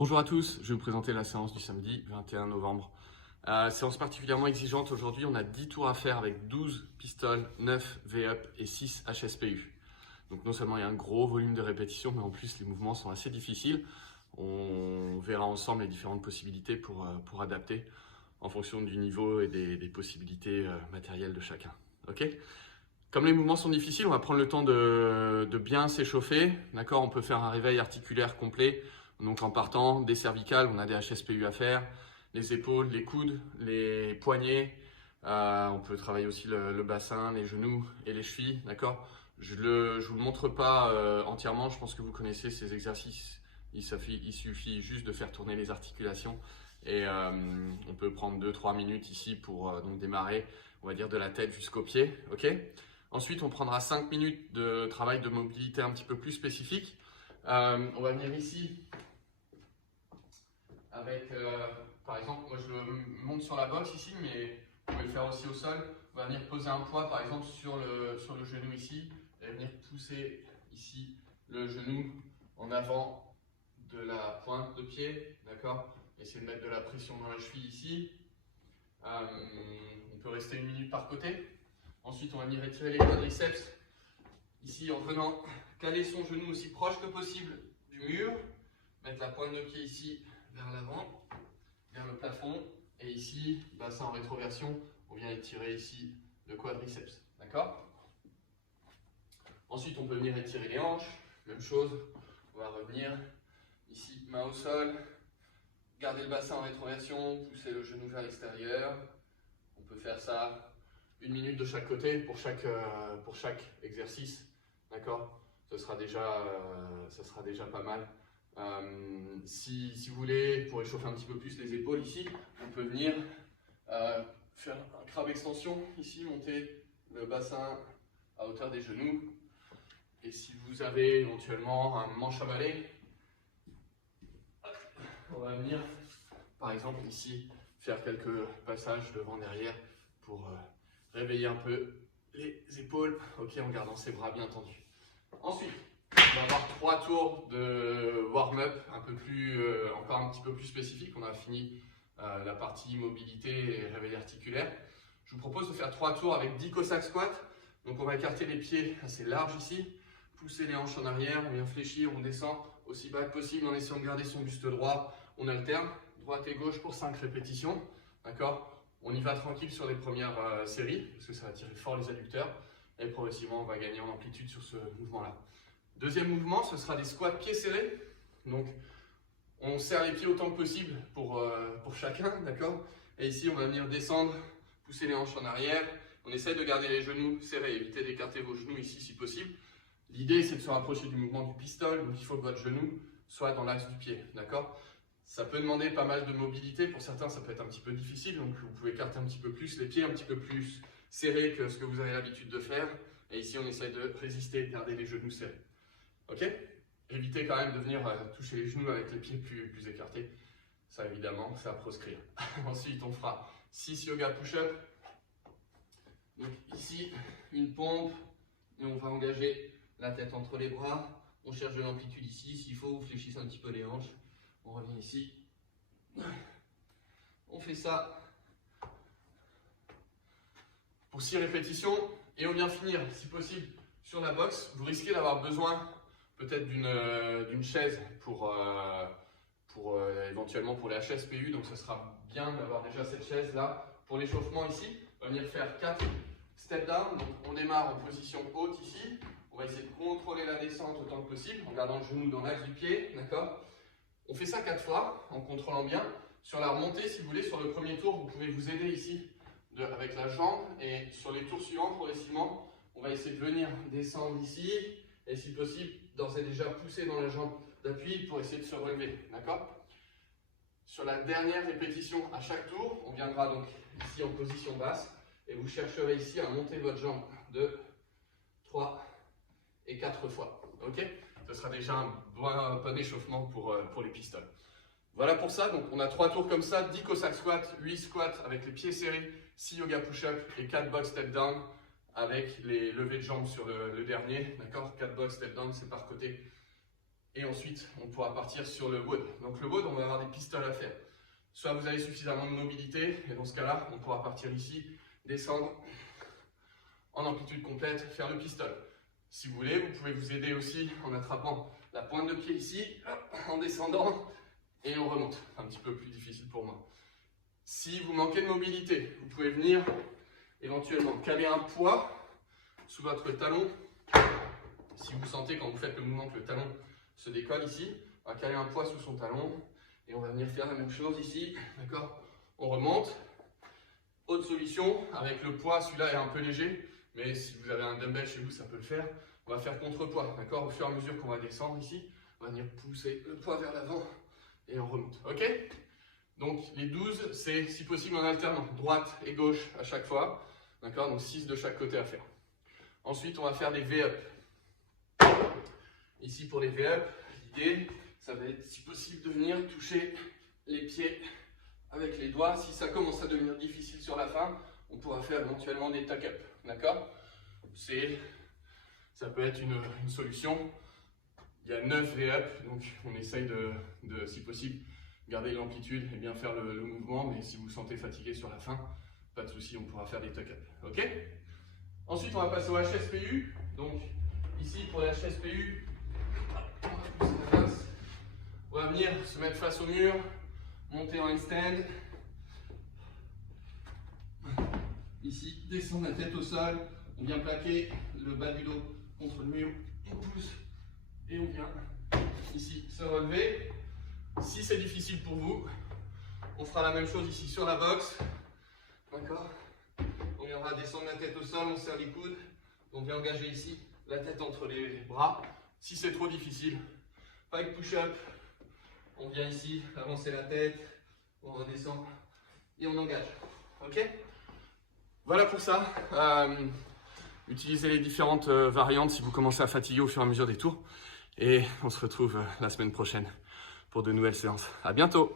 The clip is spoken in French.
Bonjour à tous, je vais vous présenter la séance du samedi 21 novembre. Séance particulièrement exigeante aujourd'hui, on a 10 tours à faire avec 12 pistoles, 9 V-up et 6 HSPU. Donc non seulement il y a un gros volume de répétitions, mais en plus les mouvements sont assez difficiles. On verra ensemble les différentes possibilités pour adapter en fonction du niveau et des possibilités matérielles de chacun. Ok ? Comme les mouvements sont difficiles, on va prendre le temps de bien s'échauffer. D'accord ? On peut faire un réveil articulaire complet. Donc en partant des cervicales, on a des HSPU à faire, les épaules, les coudes, les poignets. On peut travailler aussi le bassin, les genoux et les chevilles. D'accord ? Je vous le montre pas entièrement. Je pense que vous connaissez ces exercices. Il suffit juste de faire tourner les articulations. Et on peut prendre 2-3 minutes ici pour donc démarrer, on va dire, de la tête jusqu'aux pieds. Ok ? Ensuite, on prendra 5 minutes de travail de mobilité un petit peu plus spécifique. On va venir ici avec, par exemple, moi je le monte sur la boxe ici, mais vous pouvez le faire aussi au sol. On va venir poser un poids, par exemple, sur le genou ici, et venir pousser ici le genou en avant de la pointe de pied, d'accord ? Essayer de mettre de la pression dans la cheville ici. On peut rester 1 minute par côté. Ensuite, on va venir étirer les quadriceps ici en venant caler son genou aussi proche que possible du mur. Mettre la pointe de pied ici vers l'avant, vers le plafond. Et ici, bassin en rétroversion, on vient étirer ici le quadriceps. D'accord ? Ensuite, on peut venir étirer les hanches. Même chose, on va revenir ici, main au sol. Garder le bassin en rétroversion, pousser le genou vers l'extérieur. On peut faire ça 1 minute de chaque côté pour chaque exercice. D'accord ? Ça sera déjà pas mal. Si vous voulez, pour échauffer un petit peu plus les épaules ici, on peut venir faire un crabe extension ici, monter le bassin à hauteur des genoux. Et si vous avez éventuellement un manche à balai, on va venir, par exemple ici, faire quelques passages devant-derrière pour réveiller un peu les épaules, ok, en gardant ses bras bien tendus. Ensuite, on va avoir 3 tours de warm-up, encore un petit peu plus spécifique. On a fini la partie mobilité et réveil articulaire. Je vous propose de faire 3 tours avec 10 Cossack squats. Donc on va écarter les pieds assez larges ici, pousser les hanches en arrière, on vient fléchir, on descend aussi bas que possible en essayant de garder son buste droit. On alterne, droite et gauche pour 5 répétitions. D'accord ? On y va tranquille sur les premières séries, parce que ça va tirer fort les adducteurs. Et progressivement, on va gagner en amplitude sur ce mouvement-là. Deuxième mouvement, ce sera des squats pieds serrés. Donc, on serre les pieds autant que possible pour chacun, d'accord ? Et ici, on va venir descendre, pousser les hanches en arrière. On essaie de garder les genoux serrés, éviter d'écarter vos genoux ici si possible. L'idée, c'est de se rapprocher du mouvement du pistol, donc il faut que votre genou soit dans l'axe du pied, d'accord ? Ça peut demander pas mal de mobilité. Pour certains, ça peut être un petit peu difficile, donc vous pouvez écarter un petit peu plus les pieds, un petit peu plus serrés que ce que vous avez l'habitude de faire. Et ici, on essaie de résister, de garder les genoux serrés. Ok ? Évitez quand même de venir toucher les genoux avec les pieds plus écartés. Ça, évidemment, c'est à proscrire. Ensuite, on fera 6 yoga push-up. Donc ici, une pompe, et on va engager la tête entre les bras. On cherche de l'amplitude ici. S'il faut, vous fléchissez un petit peu les hanches. On revient ici. On fait ça pour 6 répétitions. Et on vient finir, si possible, sur la boxe. Vous risquez d'avoir besoin peut-être d'une chaise pour éventuellement pour les HSPU. Donc ce sera bien d'avoir déjà cette chaise là. Pour l'échauffement ici, on va venir faire 4 step down. Donc on démarre en position haute ici. On va essayer de contrôler la descente autant que possible en gardant le genou dans l'axe du pied. D'accord ? On fait ça 4 fois en contrôlant bien. Sur la remontée, si vous voulez, sur le premier tour, vous pouvez vous aider ici avec la jambe. Et sur les tours suivants, progressivement, on va essayer de venir descendre ici. Et si possible, d'ores et déjà pousser dans la jambe d'appui pour essayer de se relever. D'accord ? Sur la dernière répétition à chaque tour, on viendra donc ici en position basse. Et vous chercherez ici à monter votre jambe 2, 3 et 4 fois. Ok ? Ce sera déjà un bon échauffement pour les pistoles. Voilà pour ça, donc on a 3 tours comme ça, 10 Cossack squats, 8 squats avec les pieds serrés, 6 yoga push-up et 4 box step down avec les levées de jambes sur le dernier. D'accord ? 4 box step down, c'est par côté. Et ensuite, on pourra partir sur le WOD. Donc le WOD, on va avoir des pistoles à faire. Soit vous avez suffisamment de mobilité, et dans ce cas-là, on pourra partir ici, descendre en amplitude complète, faire le pistol. Si vous voulez, vous pouvez vous aider aussi en attrapant la pointe de pied ici, en descendant, et on remonte. Un petit peu plus difficile pour moi. Si vous manquez de mobilité, vous pouvez venir éventuellement caler un poids sous votre talon. Si vous sentez quand vous faites le mouvement que le talon se décolle ici, on va caler un poids sous son talon et on va venir faire la même chose ici, d'accord? On remonte. Autre solution, avec le poids, celui-là est un peu léger, mais si vous avez un dumbbell chez vous, ça peut le faire. On va faire contrepoids, d'accord? Au fur et à mesure qu'on va descendre ici, on va venir pousser le poids vers l'avant et on remonte, ok? Donc les 12, c'est si possible en alternant, droite et gauche à chaque fois, d'accord? Donc 6 de chaque côté à faire. Ensuite, on va faire des V-up. Ici, pour les V-up, l'idée, ça va être, si possible, de venir toucher les pieds avec les doigts. Si ça commence à devenir difficile sur la fin, on pourra faire éventuellement des tuck-up, d'accord? Ça peut être une solution. Il y a 9 V-up, donc on essaye de, si possible, garder l'amplitude et bien faire le mouvement. Mais si vous vous sentez fatigué sur la fin, pas de souci, on pourra faire des tuck-up, ok? Ensuite, on va passer au HSPU. Donc, ici, pour les HSPU, on va venir se mettre face au mur, monter en handstand. Ici, descendre la tête au sol. On vient plaquer le bas du dos contre le mur. On pousse et on vient ici se relever. Si c'est difficile pour vous, on fera la même chose ici sur la boxe. D'accord? On viendra descendre la tête au sol, on serre les coudes. On vient engager ici la tête entre les bras. Si c'est trop difficile, pike push-up. On vient ici, avancer la tête, on redescend et on engage. Ok? Voilà pour ça. Utilisez les différentes variantes si vous commencez à fatiguer au fur et à mesure des tours. Et on se retrouve la semaine prochaine pour de nouvelles séances. À bientôt!